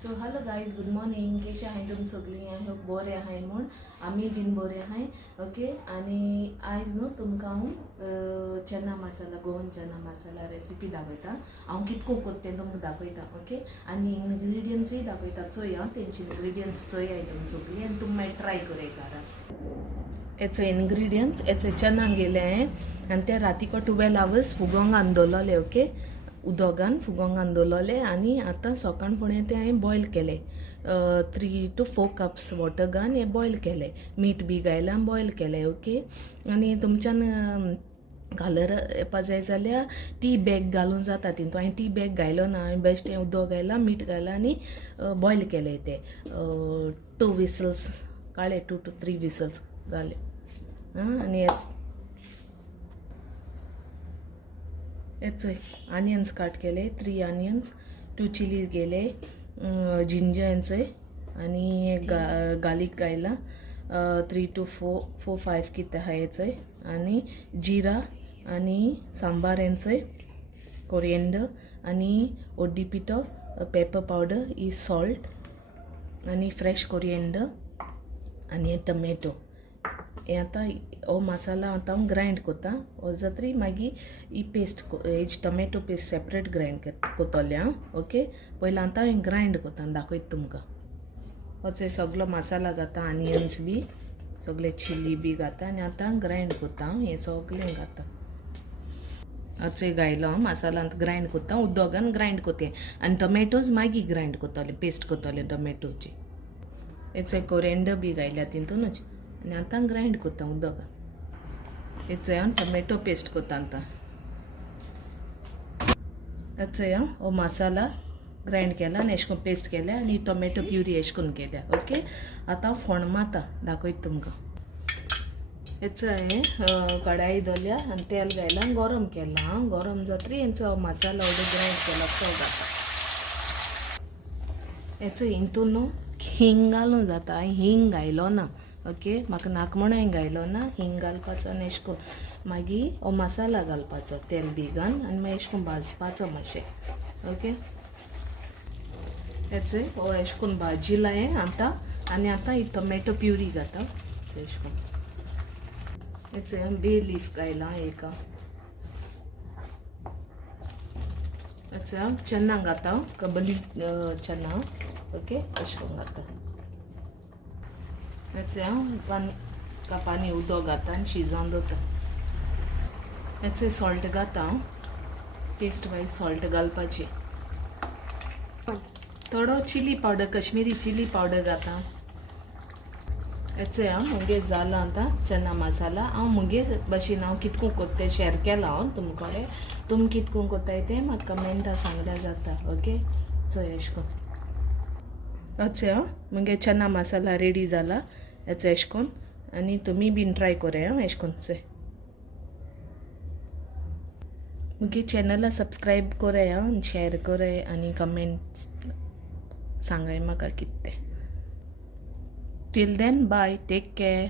So hello guys, good morning. कशे आहाय तुम सगळीं? आय होप बरे आहाय म्हूण आमी बीन बरे आहाय. ओके, आनी आयज न्हू तुमकां हांव चना मसाला, गोवन चना मसाला रेसिपी दाखयता. हांव कितको करता तें तुमकां दाखयता. ओके, आनी इंग्रिडियंट्सूय दाखयता. चोय हांव तेंची इंग्रिडियंट्स चोय आयटम सगळीं आनी तुमी मागीर ट्राय करूं घरा. हेचो इंग्रिडियंट्स, हेचे चना गेले आनी ते रातीको 12 hours फुगोंक आंदोलले. ओके, उदोगान फुगोंक आंदोलले आनी आतां सकाळ फुडें ते हांवें बॉयल केले. 3 to 4 cups वॉटर घान हे बॉयल केले, मीठ बी घायलां बॉयल केले. ओके, आनी तुमच्यान कलर येवपा जाय जाल्यार टी बॅग घालूं जाता तितून. हांवें टी बॅग घायलो ना, हांवें बेश्टें उदक घायलां, मीठ घायलां आनी बॉयल केले ते 2 whistles काडले. 2 to 3 whistles जाले. आनी हेचोय आनियन्स काट केले, 3 onions, 2 chilies गेले, जिंजर हेंचोय आनी गार्लीक घायला 3 to 4-5 कितें आहा हेचोय, आनी जिरा आनी सांबार हेंचोय, कोरिएंडर आनी ओड्डी पिठो, पेपर पावडर, ही सॉल्ट आनी फ्रेश कोरिएंडर आनी टमॅटो. हे आतां हो मसाला आतां हांव ग्रायंड कोता. हो जातरी मागीर ही paste, hazy tomato paste separate grind कोतोलें हांव. ओके, पयलीं आतां हांवें ग्रायंड कोता आनी दाखयता तुमकां. होचो सगलो मसाला घाता, आनियन्स बी सगळे, चिली बी घाता आनी आतां ग्रायंड कोता हांव. हें सगलें घाता. होचोय घायलो हांव मसाला आतां ग्रायंड कोता, उदोगान ग्रायंड कोतें आनी टमॅटोज मागीर ग्रायंड कोतोलें, पेस्ट कोतोलें टमॅटोची. हेचोय कोरिएंडर बी घायल्या तितूनच आनी आतां ग्रायंड कोता उदक. हेचोय हांव टमॅटो पेस्ट कोता आतां. हेचोय हांव हो मसाला ग्रायंड केला आनी एशें कोन्न पेस्ट केल्या आनी टोमॅटो प्युरी एशें कोन्न केल्या. ओके, आतां हांव फोण्ण मारता, दाखयता तुमकां. हेचो हांवें कढाई दवरल्या आनी तेल घायलां, गरम केलां. गरम जातरी हेचो मसाला ऑर्डर ग्रायंड केला तो घाता. हेचो हितून न्हू हिंग घालूं जाता. हांवें हिंग घायलो ना. ओके, म्हाका नाका म्हूण हांवें घायलो ना. हिंग घालपाचो आनी एशें कोन्न मागीर हो मसाला घालपाचो तेल बी घान आनी मागीर एशें कोन्न भाजपाचो मातशें. ओके, हेचोय हो एशें कोन्न भाजिला हांवें आतां. आनी आतां ही टमॅटो प्युरी घाता एशें कोन्न. हेचोय हांवें बे लीफ घायलां एक. हेचोय हांव चना घाता, कबली चना. ओके, एशें कोन्न घाता. हेचोय हांव 1 कपांनी उदक घाता आनी शिजोवन दवरता. हेचोय सॉल्ट घाता हांव, टेस्ट वायज सॉल्ट घालपाची. थोडो chilli powder, Kashmiri chilli powder घाता. हेचोय हांव मुगे जाला आतां चना मसाला. हांव मुगे भाशेन हांव कितको कोत्ता तें शेअर केलां हांव तुमचे कडेन. तुमी कितको कोत्ताय तें म्हाका कमेंटा सांगल्यार जाता. ओके, सो एशें कोन्न हेचोय हांव मुगे चना मसाला रेडी जाला हेचो एशें कोन्न. आनी तुमी बीन ट्राय कोराय एशें कोन्न. चोय मुगे चॅनला सबस्क्रायब कोराय आनी शेअर कोराय आनी कमेंट्स सांगाय म्हाका कितें तें. Till then bye, take care.